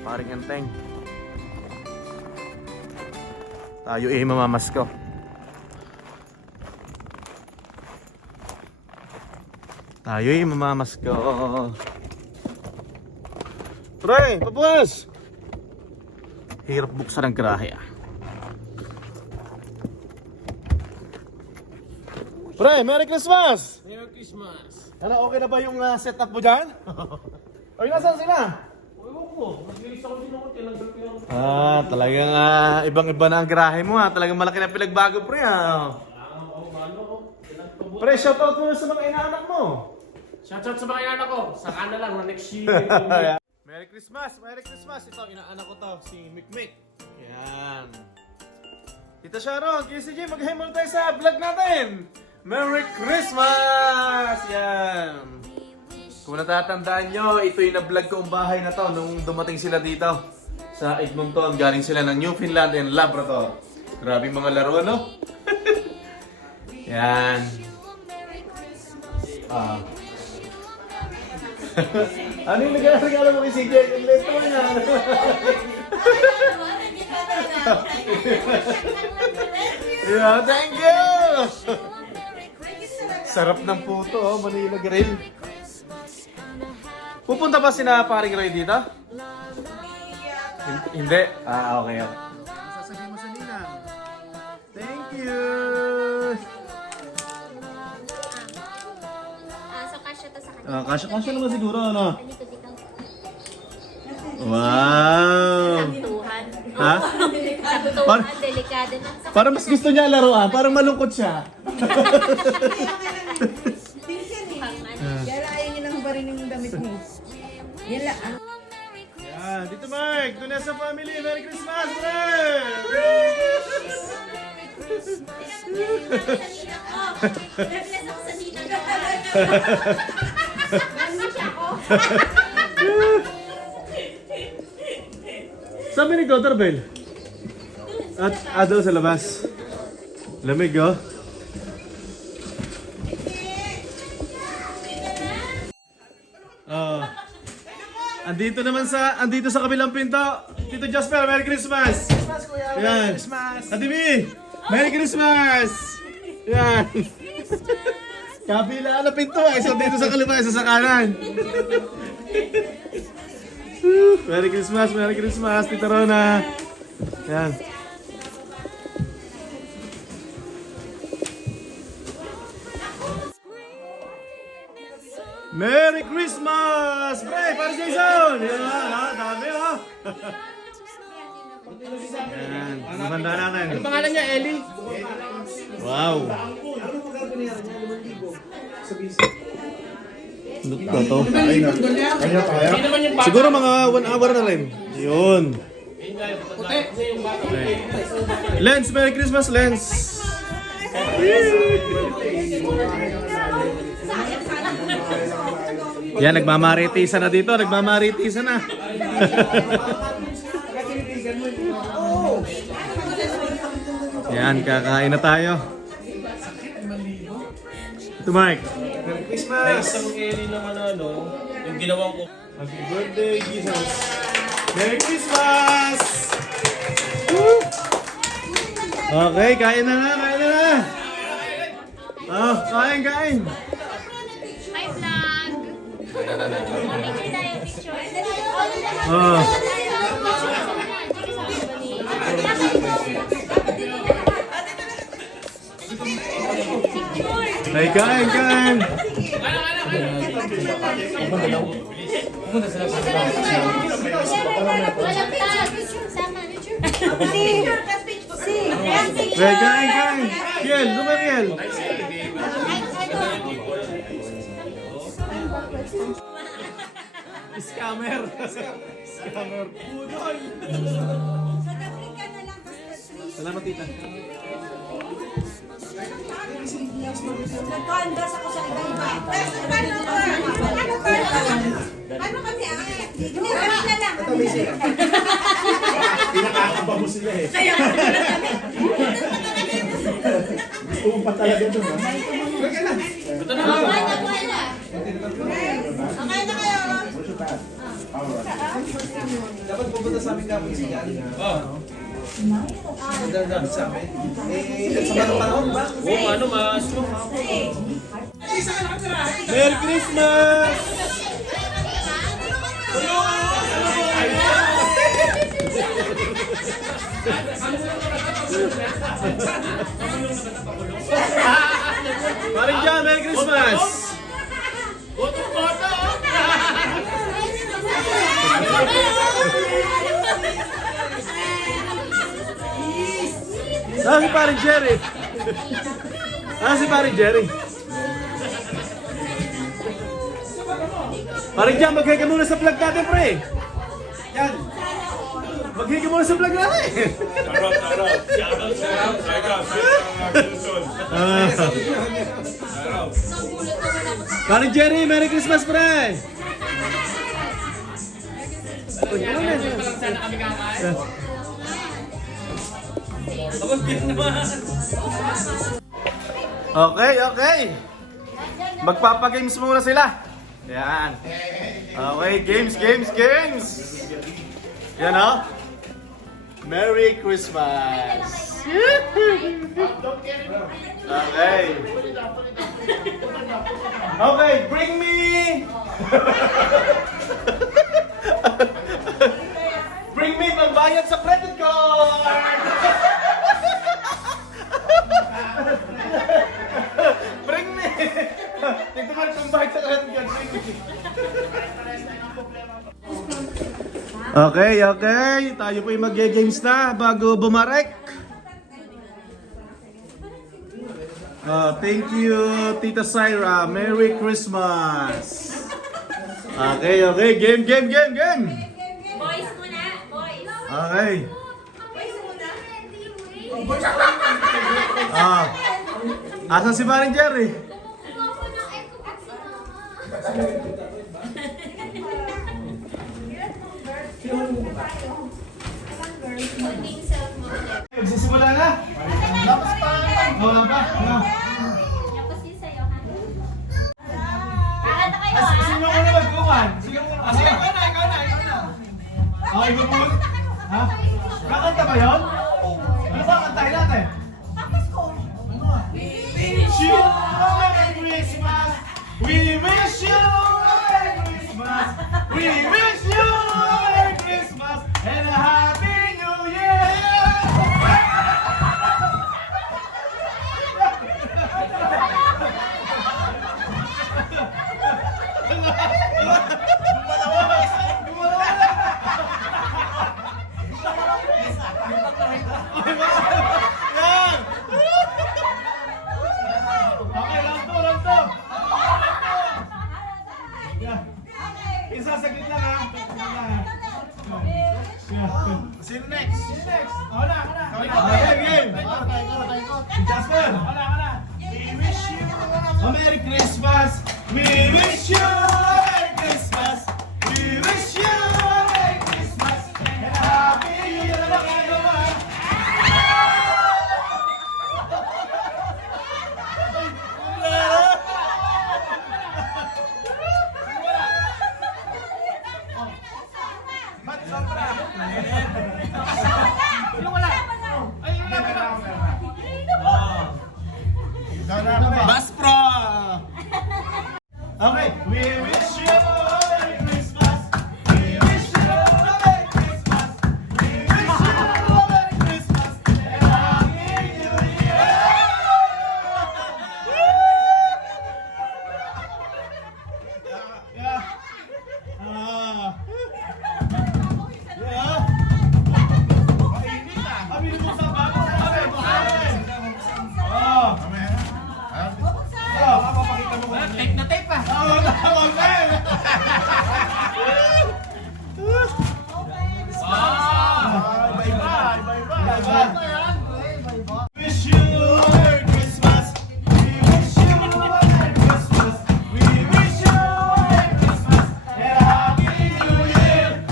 paring Enteng. Tayo mamamasko. Tayo mamamasko. Pre, pabukas! Hirap buksan ang garahe ah. Pre, Merry Christmas! Merry Christmas! Ano, okay na ba yung setup mo dyan? Ay, nasaan sila? Ewan ko, nag-release ako din ako, tinanggal ko yung... Talagang ibang-iba na ang garahe mo ha. Talagang malaki na pinagbago pre ha. Pre, shoutout mo na sa mga inaanak mo. Shoutout sa mga inaanak ko, saka na lang na next year. Merry Christmas! Merry Christmas! Ito, inaanak ko to, si Mikmik. Yan. Tita Sharon, KCJ, mag-hi muna tayo sa vlog natin. Merry Christmas! Yan. Kung natatandaan nyo, ito yung na-vlog ko ang bahay na to nung dumating sila dito sa Edmonton. Galing sila ng Newfoundland and Labrador. Grabe mga laro, no? Yan. Ano yung nagregalo mo kay CJ? Yung leto niya. Yeah, thank you! Sarap ng puto, oh, Manila Grill. Pupunta ba sina paring Roy dito? Hindi? Okay. Sasabihin mo sa Ninang. Thank you! So kasya to sa kanya. Kasya naman siguro, ano? Wow! Saktuhan. Ha? Saktuhan, delikado na. Parang mas gusto niya laruan, parang malungkot siya. Kaya ayaw niya nang barin yung damit mo. Yan lang. Yan, Tito Mark, Tunesa family, Merry Christmas, bro! Reflex ako sa ninang ko. Namiss ako. Sabi ni Dotterbell? At doon sa labas. Lamig, oh. Andito sa kabilang pinto. Tito Jasper, Merry Christmas! Christmas, kuya! Yan. Christmas! Ate B, Merry Christmas! Yan. Kabila na pinto, isa dito sa kaliwa, isa sa kanan. Merry Christmas, Tita Rona. Yan. Merry Christmas! Pre, para Jason! Yan, dami ha. Yan, maganda natin. Ano pangalan niya, Ellie? Wow! Ito. Hindi naman yung bata. Siguro mga 1 hour na rin. Yun. Puti. Yung bata. Lens, Merry Christmas, Lens! Yan, nagmamaritisan na dito. Nagmamaritisan na. Yan, kakain na tayo. Ito, Mike. Merry Christmas! Isang Ellie naman yung ginawa ko. Happy birthday, Jesus! Merry Christmas! Woo! Okay, kain na na, kain na na! Oh, kain! Hi, vlog. Picture tayo, picture. Oh. Hey, kain! Walang tag. Sama. Hey, kain! Kiel, lupa Kiel! Scammer! Pudol! Salamat, tita. Nagkandas ako sa iba-iba. Ano kami ang hindi kami na lang. Pinakakaba mo sila eh. Kaya Gusto mo pa talaga doon, ha? Ito na. Wala. Okay na kayo. Dapat pupunta sa amin kapag si Gali. Oo. Dapat sa amin. Sa mga panahon ba? Oo, ano, mas. Merry Christmas! Parang dyan, Merry Christmas! Boto-boto! Ah, si Parang Jerry! Ah, si Parang Jerry! Parang dyan, mag-hi ka muna sa vlog natin, pre! Yan! Mag-hi ka muna sa vlog natin! Parang Jerry, Merry Christmas, pre! Sana kami kakain. Okay, okay. Magpapagames muna sila. Yan. Okay, games. Yan o. Merry Christmas. Okay. Okay, bring me. Bring me pangbayad sa credit card. Bring me! Tignan mo itong bike sa credit card. Bring me! Okay. Tayo po yung mag-games na bago bumarek. Thank you, Tita Syra. Merry Christmas! Okay. Game! Boys muna, boys. Okay. Asan si Maring Jerry? Kumuha ko ng eco at si mama. Konting self-motive. Magsisimula na? Tapos pa. Wala pa? Tapos yun sa'yo, ha? Kakanta kayo, ha? Sino ko na magkuhan? Sige, ikaw na. Okay, iba mo. Ha? Kakanta ba yun? Ano ba kantahin natin? Wish you a Merry Christmas. We wish you a Merry Christmas. We wish you a Merry Christmas and a Happy New Year. Yan! Okay, round 2. Yeah. Isa, saglit lang ha. Sino next? Ako na. Game. Jasper. We wish you a Merry Christmas. We wish you a Merry Christmas. We wish you a Merry Christmas. And a Happy New Year. Ano ba ginagawa? Baspro! Okay, we wish you a Merry Christmas. We wish you a Merry Christmas. We wish you a Merry Christmas and a Happy New Year. Yeah. Kami na sa bago. Tape na tape pa. Wish you a Merry Christmas. We wish you a Merry Christmas. We wish you a Merry Christmas and a Happy New Year.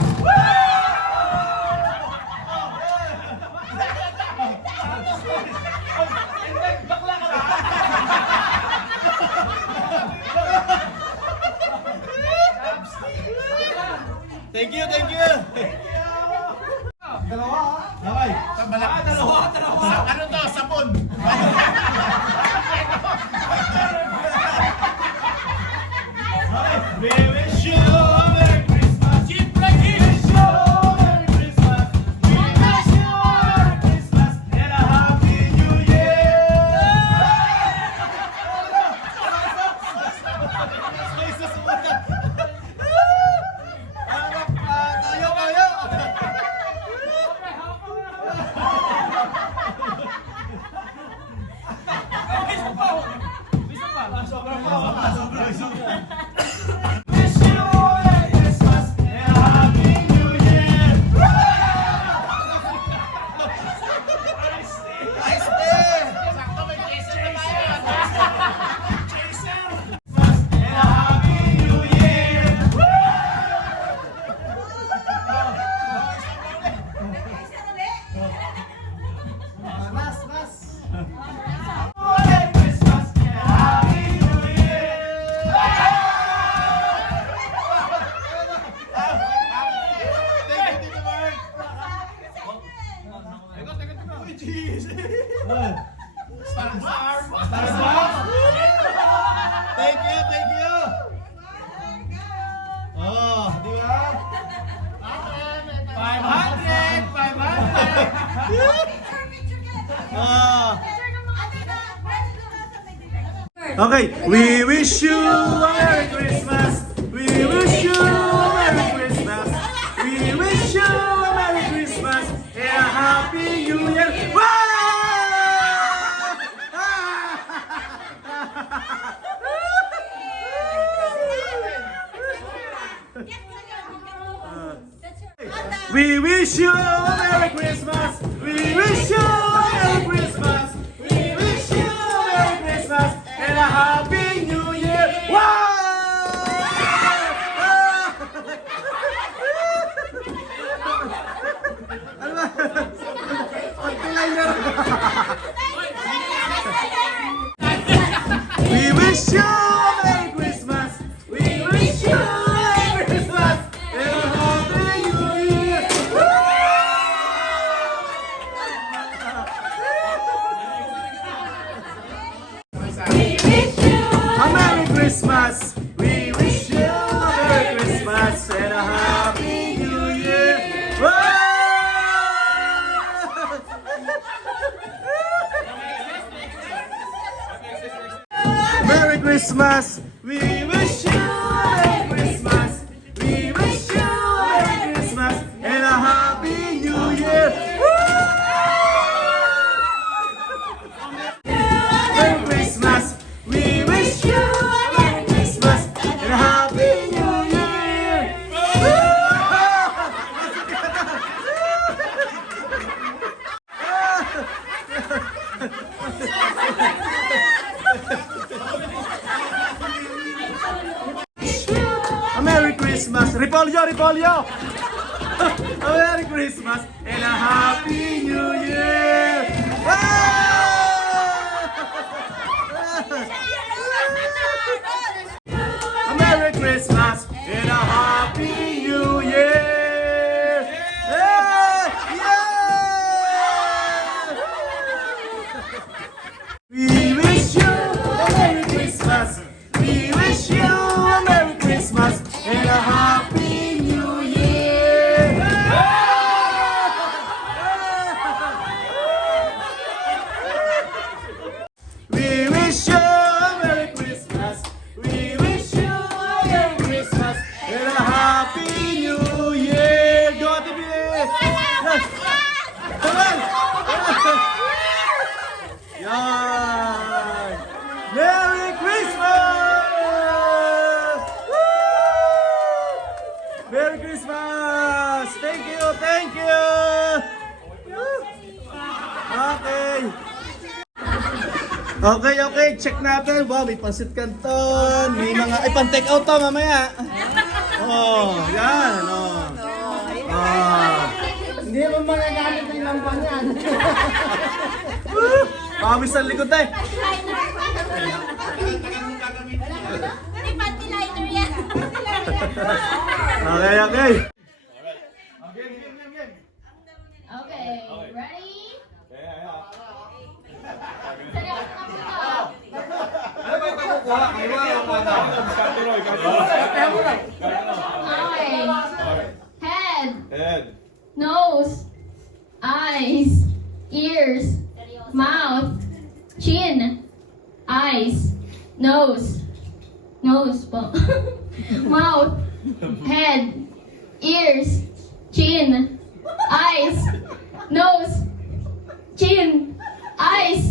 Bakla ka ba? Thank you, thank you. Dalawa. Okay. Dalawa. Ano to? Sabon! We wish you a Merry Christmas. We wish you a Merry Christmas. We wish you a Merry Christmas and a Happy New Year. Wish you a Merry Christmas and a Happy New Year. Sakto, may jason na tayo. And a Happy New Year. Merry Christmas and a Happy New Year. Thank you, Tito Mark. Uy, jeez. Star. Thank you, thank you. Oh, di ba? 500, 500. Oh. Okay, we wish you a Merry Christmas. We wish you a Merry Christmas. We wish you a Merry Christmas and a Happy New Year. We wish you a Merry Christmas. We wish you a Merry Christmas. We wish you a Merry Christmas and a Happy New Year. Wow! We wish you a Merry Christmas. We wish you a Merry Christmas and a Happy New Year. A Merry Christmas. We wish you a Merry Christmas and a Happy New Year. Merry Christmas. We wish you a Merry Christmas. We wish you a Merry Christmas and a Happy New Year. Merry Christmas. We wish you a Merry Christmas and a Happy New Year. A Merry Christmas. Repolyo, Repolyo. A Merry Christmas and a Happy New Year. A Merry Christmas and a Happy New Year. We wish you a Merry Christmas. We wish you a Merry Christmas and a Happy New Year. We wish you a Merry Christmas. We wish you a Merry Christmas and a Happy New Year. Go to be. Come on. Yan. Merry Christmas! Woo! Merry Christmas! Thank you, thank you! Woo! Okay. Okay, check natin. Wow, may pansit canton. May mga, ay, pan-take out to mamaya. Oh, yan, oh. Hindi mo magagamit yung lampang yan. Pawis ang likod tayo. Hindi panty liner yan. Okay. Eye. Head. Head. Nose. Eyes. Ears. Mouth. Chin. Eyes. Nose. Nose po. Mouth. Head. Ears. Chin. Eyes. Nose. Chin. Eyes.